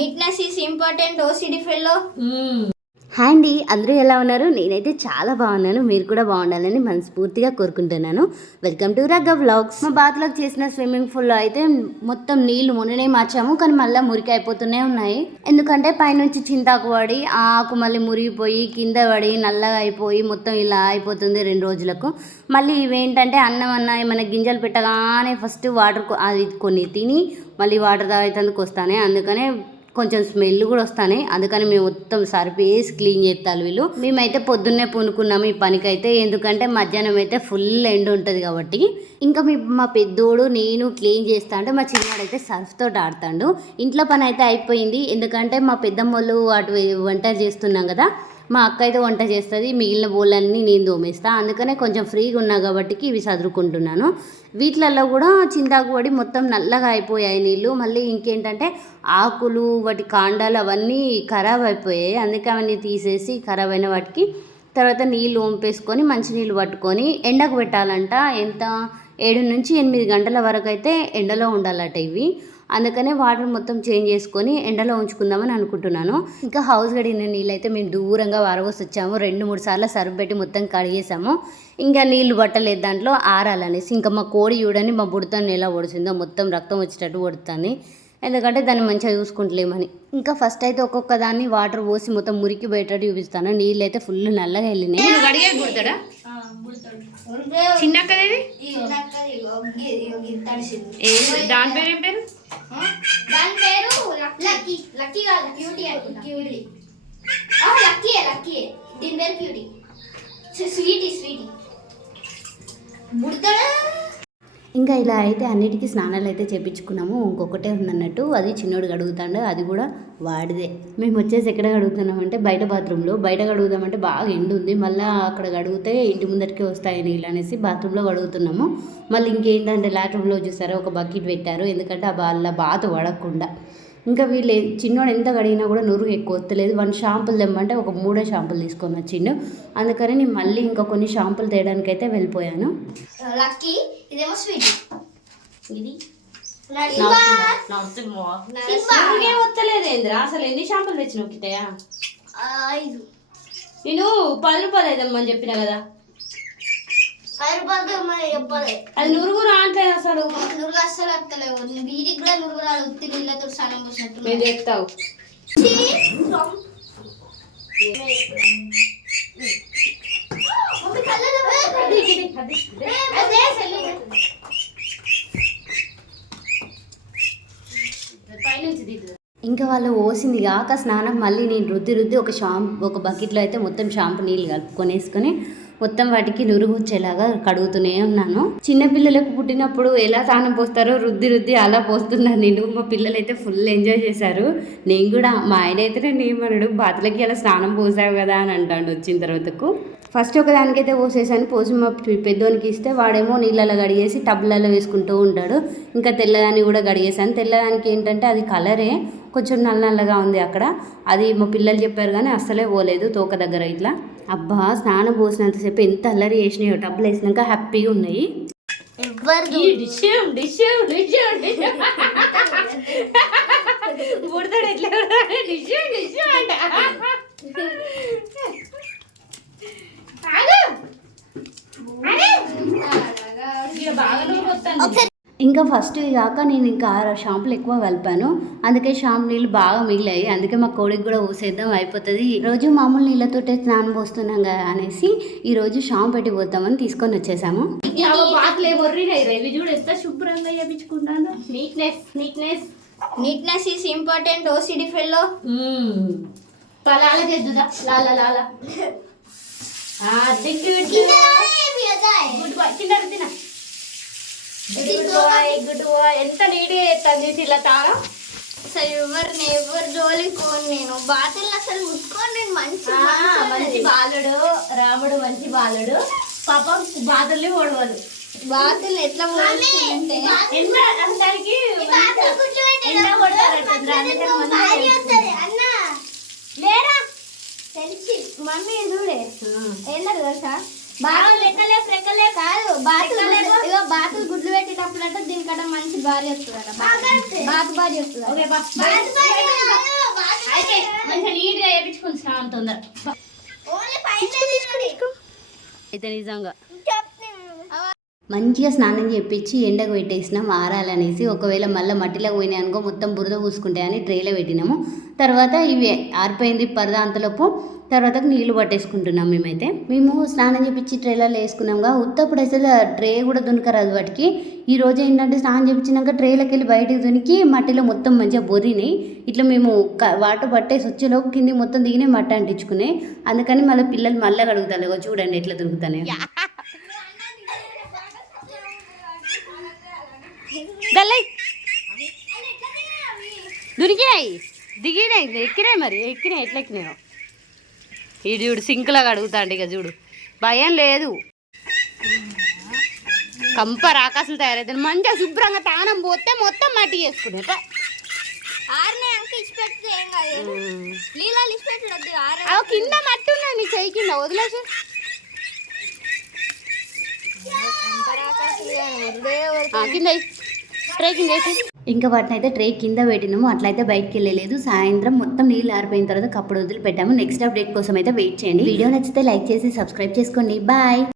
Neatness is important OCD fellow. Hi అండి, అందరూ ఎలా ఉన్నారు? నేనైతే చాలా బాగున్నాను. మీరు కూడా బాగుండాలని మనస్ఫూర్తిగా కోరుకుంటున్నాను. Welcome to Ragga vlogs. మా బాత్లోకి చేసిన స్విమ్మింగ్ పూల్లో అయితే మొత్తం నీళ్లు మొన్ననే మార్చాము, కానీ మళ్ళీ మురికి అయిపోతూనే ఉన్నాయి. ఎందుకంటే పైనుంచి చింతాకు పడి ఆ ఆకు మళ్ళీ మురిగిపోయి కింద పడి నల్లగా అయిపోయి మొత్తం ఇలా అయిపోతుంది 2 రోజులకు. మళ్ళీ ఇవేంటంటే అన్నం ఏమైనా గింజలు పెట్టగానే ఫస్ట్ వాటర్ అది కొన్ని తిని మళ్ళీ వాటర్ తాగేందుకు వస్తానే, అందుకనే కొంచెం స్మెల్ కూడా వస్తాయి. అందుకని మేము మొత్తం సర్పేసి క్లీన్ చేస్తారు వీళ్ళు. మేమైతే పొద్దున్నే పూనుకున్నాము ఈ పనికైతే, ఎందుకంటే మధ్యాహ్నం అయితే ఫుల్ ఎండ ఉంటుంది కాబట్టి. ఇంకా మా పెద్దోడు నేను క్లీన్ చేస్తా అంటే మా చిన్నవాడైతే సర్ఫ్తో ఆడతాడు. ఇంట్లో పని అయితే అయిపోయింది, ఎందుకంటే మా పెద్దమ్మోళ్ళు అటు వంట చేస్తున్నాం కదా, మా అక్క అయితే వంట చేస్తుంది, మిగిలిన బోళ్ళన్నీ నేను తోమేస్తా. అందుకనే కొంచెం ఫ్రీగా ఉన్నా కాబట్టి ఇవి చదువుకుంటున్నాను. వీటిలలో కూడా చింతాకు పడి మొత్తం నల్లగా అయిపోయాయి నీళ్ళు. మళ్ళీ ఇంకేంటంటే ఆకులు వాటి కాండాలు అవన్నీ ఖరాబ్ అయిపోయాయి. అందుకే అవన్నీ తీసేసి ఖరాబ్ అయిన వాటికి తర్వాత నీళ్ళు వంపేసుకొని మంచినీళ్ళు పట్టుకొని ఎండకు పెట్టాలంట. ఎంత 7 నుంచి 8 గంటల వరకు అయితే ఎండలో ఉండాలట ఇవి. అందుకనే వాటర్ మొత్తం చేంజ్ చేసుకొని ఎండలో ఉంచుకుందామని అనుకుంటున్నాను. ఇంకా హౌస్ గడిగిన నీళ్ళు అయితే మేము దూరంగా వారవోసి వచ్చాము. 2-3 సార్లు సర్ఫ్ పెట్టి మొత్తం కడిగేసాము. ఇంకా నీళ్లు పట్టలేదు దాంట్లో, ఆరాలనేసి. ఇంకా మా కోడి చూడని మా బుడతని ఎలా ఒడిచిందో, మొత్తం రక్తం వచ్చేటట్టు కొడుతుంది. ఎందుకంటే దాన్ని మంచిగా చూసుకుంటలేమని. ఇంకా ఫస్ట్ అయితే ఒక్కొక్క దాన్ని వాటర్ పోసి మొత్తం మురికి పోయేటట్టు చూపిస్తాను. నీళ్ళు అయితే ఫుల్ నల్లగా వెళ్ళినాయి. చిన్నక్కది దాని పేరు ఏం పేరు? దాని పేరు లక్కీ. లక్కీ కాదు, క్యూటీ అనుకుంటా. Cutie Lucky. దీని పేరు క్యూటీ. స్వీటీ బుడతాడా. ఇంకా ఇలా అయితే అన్నిటికీ స్నానాలు అయితే చేయించుకున్నాము. ఇంకొకటే ఉందన్నట్టు, అది చిన్నోడు గడుగుతాడు, అది కూడా వాడిదే. మేము వచ్చేసి ఎక్కడ గడుగుతున్నామంటే బయట బాత్రూంలో. బయట గడుగుదామంటే బాగా ఎండు ఉంది, మళ్ళీ అక్కడ గడిగితే ఇంటి ముందటికే వస్తాయి నీళ్ళు అనేసి బాత్రూంలో గడుగుతున్నాము. మళ్ళీ ఇంకేంటంటే లాట్రూమ్లో చూసారా ఒక బకెట్ పెట్టారు, ఎందుకంటే ఆ వాళ్ళ బాతు పడకుండా. ఇంకా వీళ్ళు చిన్నోడు ఎంత గడిగినా కూడా నురుగు ఎక్కువ వస్తలేదు. 1 షాంపులు తెమ్మంటే ఒక 3 షాంపులు తీసుకొని వచ్చిండు. అందుకని నేను మళ్ళీ ఇంకా కొన్ని షాంపులు తేయడానికి అయితే వెళ్ళిపోయాను. లక్కీ ఇదేమో స్వీట్. ఇది వస్తలేదేంద్రా అసలు? ఎన్ని షాంపులు తెచ్చినావు కిట్టయ్య? 5. నేను 10 రూపాయలు అయిదమ్మని చెప్పిన కదా. 5 రూపాయలు చెప్పలే. అది నురుగు రావట్లేదు అసలు. నురుగు అస్సలు వస్తలేవు. వీటికి కూడా నురుగు రాదు, ఉత్తి నీళ్ళతో స్నానం పోసినట్టు. నేను చెప్తావు. ఇంకా వాళ్ళు ఓసింది కాక స్నానం మళ్ళీ నేను రుద్ది ఒక బకెట్లో అయితే మొత్తం షాంపూ నీళ్ళు కలుపుకొని వేసుకొని మొత్తం వాటికి నురుగు వచ్చేలాగా కడుగుతూనే ఉన్నాను. చిన్నపిల్లలకు పుట్టినప్పుడు ఎలా స్నానం పోస్తారో రుద్ది అలా పోస్తున్నాను నేను. మా పిల్లలు అయితే ఫుల్ ఎంజాయ్ చేశారు. నేను కూడా, మా ఆయన అయితే నేను ఏమన్నాడు, బాతులకి అలా స్నానం పోసావు కదా అని అంటాడు వచ్చిన తర్వాతకు. ఫస్ట్ ఒకదానికైతే పోసేసాను, పోసి మా పెద్దోనికి ఇస్తే వాడేమో నీళ్ళలో గడిగేసి టబ్లలో వేసుకుంటూ ఉంటాడు. ఇంకా తెల్లదాన్ని కూడా గడిగేసాను. తెల్లదానికి ఏంటంటే అది కలరే కొంచెం నల్లగా ఉంది అక్కడ. అది మా పిల్లలు చెప్పారు కానీ అస్సలే పోలేదు తోక దగ్గర ఇట్లా. అబ్బా స్నానం పోసినంతసేపు ఎంత అల్లరి చేసినాయో. టబ్బులు వేసినాక హ్యాపీగా ఉన్నాయి. బుడతాడు ఎట్లా ఇంకా ఫస్ట్ కాక నేను ఇంకా 6 షాంపులు ఎక్కువ కలిపాను, అందుకే షాంపు నీళ్ళు బాగా మిగిలాయి. అందుకే మా కోడికి కూడా ఊసేద్దాం, అయిపోతుంది. రోజు మామూలు నీళ్ళతోటే స్నానం పోస్తున్నాం కదా అనేసి ఈరోజు షాంపు పెట్టి పోతామని తీసుకొని వచ్చేసాము. శుభ్రంగా చేయించుకుంటాను. Neatness is important OCD fellow. లాల చేద్దుదా లాల గుడ్ బాయ్. ఎంత నీట్గా చేస్తుంది శిలత. అసలు ఎవరు జోలికోను నేను. బాతులు అసలు ముట్టుకోను నేను. మంచి బాలుడు రాముడు, మంచి బాలుడు. పాపం బాతుల్ని ఓడవదు. బాతులు ఎట్లా అంటే లేరా తెలిసి మమ్మీ చూడే ఏంటో తెలుసా, బాతులు గుడ్లు పెట్టేటప్పుడు అంటే దీనికంటే మంచి భార్య వస్తుంది బాతు భార్య వస్తుంది. మంచిగా నీట్గా వేయించుకుని స్నానం తొందర అయితే నిజంగా మంచిగా స్నానం చేపించి ఎండకు పెట్టేసినాం ఆరాలనేసి. ఒకవేళ మళ్ళీ మట్టిలోకి పోయినాయి అనుకో మొత్తం బురద పూసుకుంటాయని ట్రేలో పెట్టినాము. తర్వాత ఇవి ఆరిపోయింది పరద అంతలోపు తర్వాత నీళ్ళు పట్టేసుకుంటున్నాం. మేము స్నానం చేపించి ట్రేలలో వేసుకున్నాంగా. ఉత్తప్పుడు అసలు ట్రే కూడా దునకరాదు వాటికి. ఈ రోజు ఏంటంటే స్నానం చేపించినాక ట్రేలోకి వెళ్ళి బయటకు దునికి మట్టిలో మొత్తం మంచిగా బొరినాయి. ఇట్లా మేము వాటర్ పట్టేసి వచ్చేలోపు కింది మొత్తం దిగినే మట్టి అంటించుకున్నాయి. అందుకని మళ్ళీ పిల్లలు మళ్ళీ కడుగుతారు. చూడండి ఎట్లా దొరుకుతాయి. దొరికినాయి దిగినాయి ఎక్కినాయి మరి ఎక్కినాయి ఎట్లా ఎక్కినాయో ఇది చూడు సింక్లాగా అడుగుతాండి. ఇక చూడు భయం లేదు. కంప రాకాసులు తయారవుతాయి. మంచిగా శుభ్రంగా తానం పోతే మొత్తం మట్టి చేసుకునే కింద మట్టి ఉన్నది నీ చెయ్యి కింద వదిలేసి కింద ట్రేకింగ్ చేసి ఇంకా వాటిని అయితే ట్రే కింద పెట్టినాము. అట్లయితే బయటికి వెళ్ళలేదు. సాయంత్రం మొత్తం నీళ్ళు ఆరిపోయిన తర్వాత కప్పుడు వదిలిపెట్టాము. నెక్స్ట్ అప్డేట్ కోసం అయితే వెయిట్ చేయండి. వీడియో నచ్చితే లైక్ చేసి సబ్స్క్రైబ్ చేసుకోండి. బాయ్.